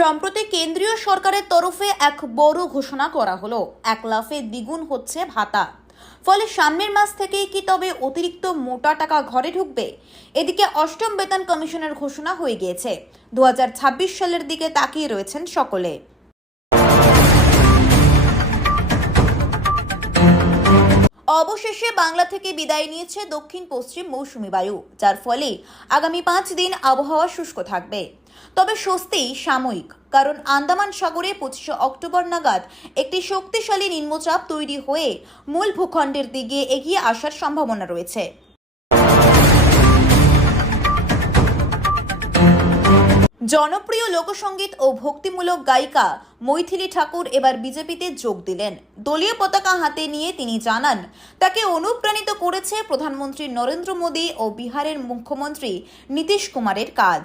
সম্প্রতি কেন্দ্রীয় সরকারের তরফে এক বড় ঘোষণা করা হলো, 1 লাফে দ্বিগুণ হচ্ছে ভাতা। ফলে সামনের মাস থেকেই কি তবে অতিরিক্ত মোটা টাকা ঘরে ঢুকবে? এদিকে অষ্টম বেতন কমিশনের ঘোষণা হয়ে গিয়েছে। 2026 সালের দিকে তাকিয়ে রয়েছেন সকলে। অবশেষে বাংলা থেকে বিদায় নিয়েছে দক্ষিণ পশ্চিম মৌসুমী বায়ু, যার ফলে আগামী 5 দিন আবহাওয়া শুষ্ক থাকবে। তবে স্বস্তি সাময়িক, কারণ আন্দামান সাগরে 25 অক্টোবর নাগাদ একটি শক্তিশালী নিম্নচাপ তৈরি হয়ে মূল ভূখণ্ডের দিকে এগিয়ে আসার সম্ভাবনা রয়েছে। জনপ্রিয় লোকসঙ্গীত ও ভক্তিমূলক গায়িকা মৈথিলি ঠাকুর এবার বিজেপিতে যোগ দিলেন। দলীয় পতাকা হাতে নিয়ে তিনি জানান, তাকে অনুপ্রাণিত করেছে প্রধানমন্ত্রী নরেন্দ্র মোদী ও বিহারের মুখ্যমন্ত্রী নীতিশ কুমারের কাজ।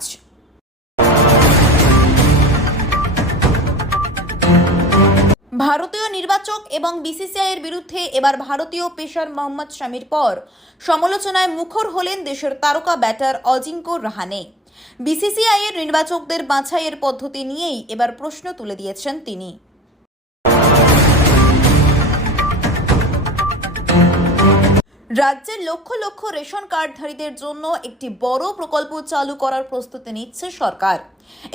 ভারতীয় নির্বাচক এবং বিসিসিআই এর বিরুদ্ধে এবার ভারতীয় পেসার মোহাম্মদ শামির পর সমালোচনায় মুখর হলেন দেশের তারকা ব্যাটার অজিঙ্ক্য রাহানে। বিসিসিআই এর নির্বাচকদের বাছাইয়ের পদ্ধতি নিয়েই এবার প্রশ্ন তুলে দিয়েছেন তিনি। রাজ্যের লক্ষ লক্ষ রেশন কার্ডধারীদের জন্য একটি বড় প্রকল্প চালু করার প্রস্তুতি নিচ্ছে সরকার।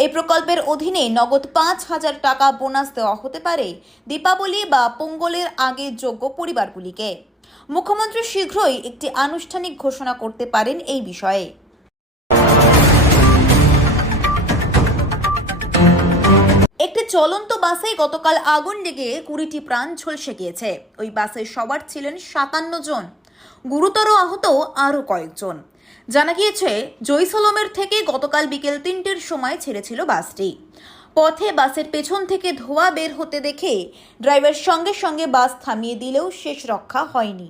এই প্রকল্পের অধীনে নগদ 5,000 টাকা বোনাস দেওয়া হতে পারে দীপাবলি বা পোঙ্গলের আগে যোগ্য পরিবারগুলিকে। মুখ্যমন্ত্রী শীঘ্রই একটি আনুষ্ঠানিক ঘোষণা করতে পারেন এই বিষয়ে। একটি চলন্ত বাসে গতকাল আগুন লেগে 20টি প্রাণ ঝলসে গিয়েছে। ওই বাসে সবার ছিলেন 57 জন, গুরুতর আহত আরও কয়েকজন। জানা গিয়েছে, জয়সলমের থেকে গতকাল বিকেল 3টের সময় ছেড়েছিল বাসটি। পথে বাসের পেছন থেকে ধোঁয়া বের হতে দেখে ড্রাইভার সঙ্গে সঙ্গে বাস থামিয়ে দিলেও শেষ রক্ষা হয়নি।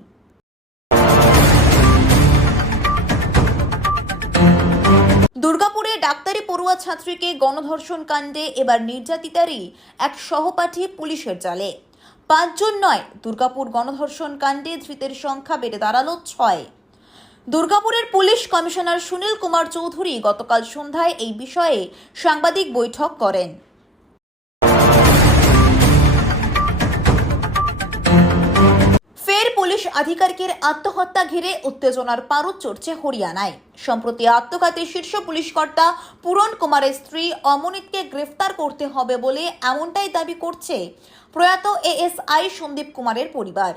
দুর্গাপুরে ডাক্তারি পড়ুয়া ছাত্রীকে গণধর্ষণ কাণ্ডে এবার নির্যাতিতারই এক সহপাঠী পুলিশের জালে। 5 জন নয়, দুর্গাপুর গণধর্ষণ কাণ্ডে ধৃতের সংখ্যা বেড়ে দাঁড়ালো 6। দুর্গাপুরের পুলিশ কমিশনার সুনীল কুমার চৌধুরী গতকাল সন্ধ্যায় এই বিষয়ে সাংবাদিক বৈঠক করেন। ফের পুলিশ আধিকারিকের আত্মহত্যা ঘিরে উত্তেজনার পারদ চড়ছে হরিয়ানায়। সম্প্রতি আত্মঘাতী শীর্ষ পুলিশ কর্তা পূরণ কুমারের স্ত্রী অমনিতকে গ্রেফতার করতে হবে বলে এমনটাই দাবি করছে প্রয়াত এএসআই সন্দীপ কুমারের পরিবার।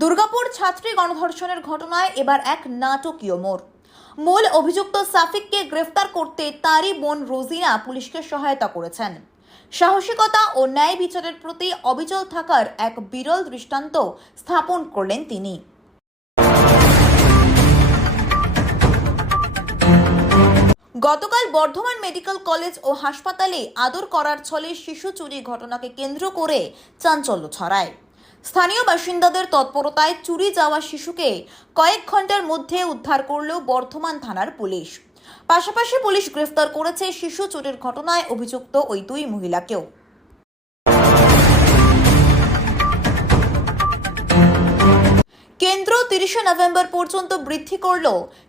দুর্গাপুর ছাত্রী গণধর্ষণের ঘটনায় এবার এক নাটকীয় মোড়। মূল অভিযুক্ত সাফিককে গ্রেফতার করতে তারই বোন রোজিনা পুলিশকে সহায়তা করেছেন। সাহসিকতা ও ন্যায় বিচারের প্রতি অবিচল থাকার এক বিরল দৃষ্টান্ত স্থাপন করলেন তিনি। গতকাল বর্ধমান মেডিকেল কলেজ ও হাসপাতালে আদর করার ছলে শিশু চুরি ঘটনাকে কেন্দ্র করে চাঞ্চল্য ছড়ায়। স্থানীয় বাসিন্দাদের তৎপরতায় চুরি যাওয়া শিশুকে কয়েক ঘন্টার মধ্যে উদ্ধার করল বর্ধমান থানার পুলিশ। পাশাপাশি পুলিশ গ্রেফতার করেছে শিশু চুরির ঘটনায় অভিযুক্ত ওই 2 মহিলাকেও। কেন্দ্র 30 নভেম্বর পর্যন্ত বৃদ্ধি করল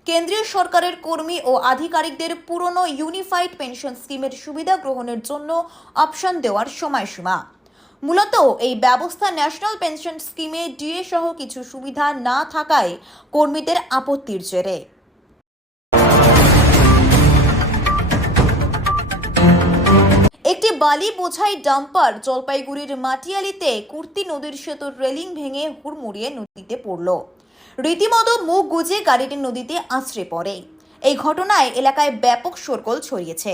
কেন্দ্রীয় সরকারের কর্মী ও আধিকারিকদের পুরনো ইউনিফাইড পেনশন স্কিমের সুবিধা গ্রহণের জন্য অপশন দেওয়ার সময়সীমা। মূলত এই ব্যবস্থা ন্যাশনাল পেনশন স্কিমে ডিএ সহ কিছু সুবিধা না থাকায় কর্মীদের আপত্তির জেরে। একটি বালি বোঝাই ডাম্পার জলপাইগুড়ির মাটিয়ালিতে কুর্তি নদীর সেতুর রেলিং ভেঙে হুড়মুড়িয়ে নদীতে পড়ল। রীতিমতো মুখ গুজে গাড়িটি নদীতে আছড়ে পড়ে। এই ঘটনায় এলাকায় ব্যাপক শোরগোল ছড়িয়েছে।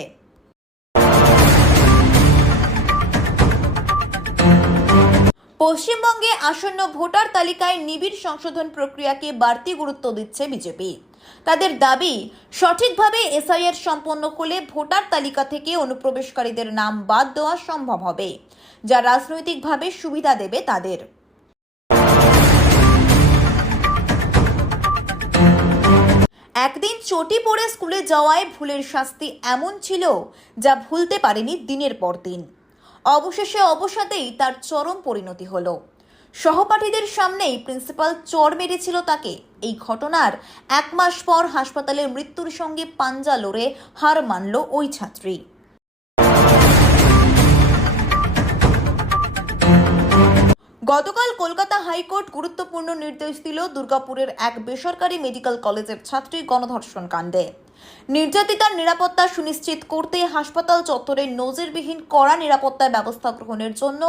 পশ্চিমবঙ্গে আসন্ন ভোটার তালিকায় নিবিড় সংশোধন প্রক্রিয়াকে বাড়তি গুরুত্ব দিচ্ছে বিজেপি। তাদের দাবি, সঠিকভাবে এসআইআর সম্পন্ন হলে ভোটার তালিকা থেকে অনুপ্রবেশকারীদের নাম বাদ দেওয়া সম্ভব হবে, যা রাজনৈতিকভাবে সুবিধা দেবে তাদের। একদিন চটি পরে স্কুলে যাওয়ায় ভুলের শাস্তি এমন ছিল যা ভুলতে পারেনি দিনের পর দিন। অবশেষে অবসাদেই তার চরম পরিণতি হলো। সহপাঠীদের সামনেই প্রিন্সিপাল চড় মেরেছিল তাকে। এই ঘটনার 1 মাস পর হাসপাতালে মৃত্যুর সঙ্গে পাঞ্জা লড়ে হার মানল ওই ছাত্রী। গতকাল কলকাতা হাইকোর্ট গুরুত্বপূর্ণ নির্দেশ দিল দুর্গাপুরের এক বেসরকারি মেডিকেল কলেজের ছাত্রী গণধর্ষণ কাণ্ডে। নির্যাতিতার নিরাপত্তা সুনিশ্চিত করতে হাসপাতাল চত্বরে নজিরবিহীন কড়া নিরাপত্তা ব্যবস্থা গ্রহণের জন্য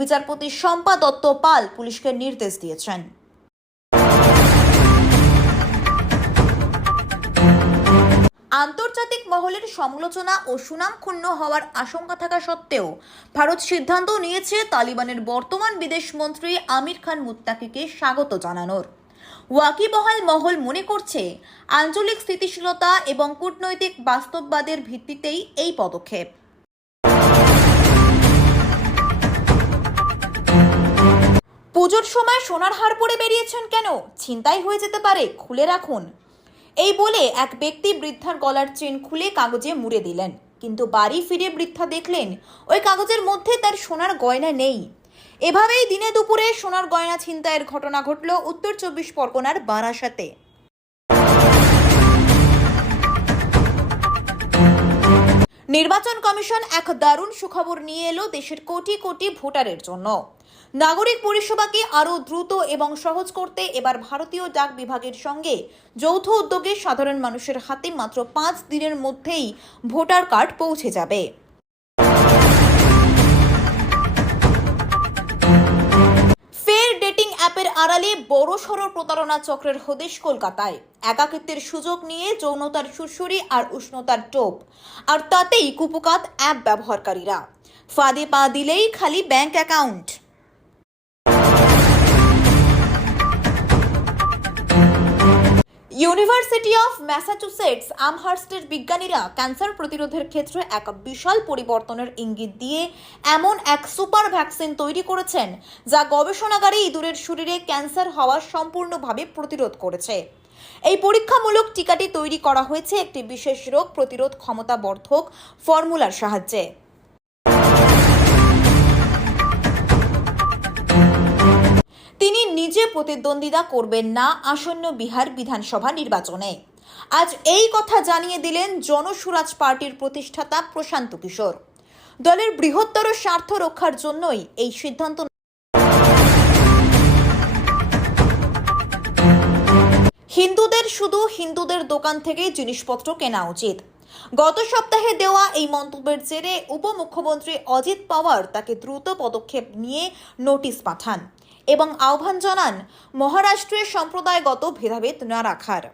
বিচারপতি শম্পা দত্ত পাল পুলিশকে নির্দেশ দিয়েছেন। আন্তর্জাতিক মহলের সমালোচনা ও সুনাম ক্ষুণ্ণ হওয়ার আশঙ্কা থাকা সত্ত্বেও ভারত সিদ্ধান্ত নিয়েছে তালিবানের বর্তমান বিদেশ মন্ত্রী আমির খান মুত্তাকিকে স্বাগত জানানোর। ওয়াকিবহাল মহল মনে করছে আঞ্চলিক স্থিতিশীলতা এবং কূটনৈতিক বাস্তববাদের ভিত্তিতেই এই পদক্ষেপ। পুজোর সময় সোনার হার পরে বেরিয়েছেন কেন? ছিনতাই হয়ে যেতে পারে, খুলে রাখুন। এই বলে এক ব্যক্তি বৃদ্ধার গলার চেন খুলে কাগজে মুড়ে দিলেন, কিন্তু বাড়ি ফিরে বৃদ্ধা দেখলেন ওই কাগজের মধ্যে তার সোনার গয়না নেই। এভাবেই দিনে দুপুরে সোনার গয়না ছিনতাইয়ের ঘটনা ঘটল উত্তর 24 পরগনার বারাসাতে। নির্বাচন কমিশন এক দারুণ সুখবর নিয়ে এলো দেশের কোটি কোটি ভোটারের জন্য। নাগরিক পরিষেবাকে আরও দ্রুত এবং সহজ করতে এবার ভারতীয় ডাক বিভাগের সঙ্গে যৌথ উদ্যোগে সাধারণ মানুষের হাতে মাত্র 5 দিনের মধ্যেই ভোটার কার্ড পৌঁছে যাবে। ফের ডেটিং অ্যাপের আড়ালে বড়সড় প্রতারণা চক্রের হদিশ কলকাতায়। একাকিত্বের সুযোগ নিয়ে যৌনতার সুরসুরি আর উষ্ণতার টোপ, আর তাতেই কুপকাত অ্যাপ ব্যবহারকারীরা। ফাঁদে পা দিলেই খালি bank account. University of Massachusetts আমহার্স্টের বিজ্ঞানীরা ক্যান্সার প্রতিরোধের ক্ষেত্রে এক বিশাল পরিবর্তনের ইঙ্গিত দিয়ে এমন এক সুপার ভ্যাকসিন তৈরি করেছেন যা গবেষণাগারে ইঁদুরের শরীরে ক্যান্সার হওয়া সম্পূর্ণভাবে প্রতিরোধ করেছে। এই পরীক্ষামূলক টিকাটি তৈরি করা হয়েছে একটি বিশেষ রোগ প্রতিরোধ ক্ষমতাবর্ধক ফর্মুলার সাহায্যে। তিনি নিজে প্রতিদ্বন্দ্বিতা করবেন না আসন্ন বিহার বিধানসভা নির্বাচনে। আজ এই কথা জানিয়ে দিলেন জনসুরাজ পার্টির প্রতিষ্ঠাতা প্রশান্ত কিশোর। দলের বৃহত্তর স্বার্থ রক্ষার জন্যই এই সিদ্ধান্ত। হিন্দুদের শুধু হিন্দুদের দোকান থেকে জিনিসপত্র কেনা উচিত। গত সপ্তাহে দেওয়া এই মন্তব্যের জেরে উপমুখ্যমন্ত্রী অজিত পাওয়ার তাকে দ্রুত পদক্ষেপ নিয়ে নোটিশ পাঠান এবং আহ্বান জানান মহারাষ্ট্রে সম্প্রদায়গত ভেদাভেদ না রাখার।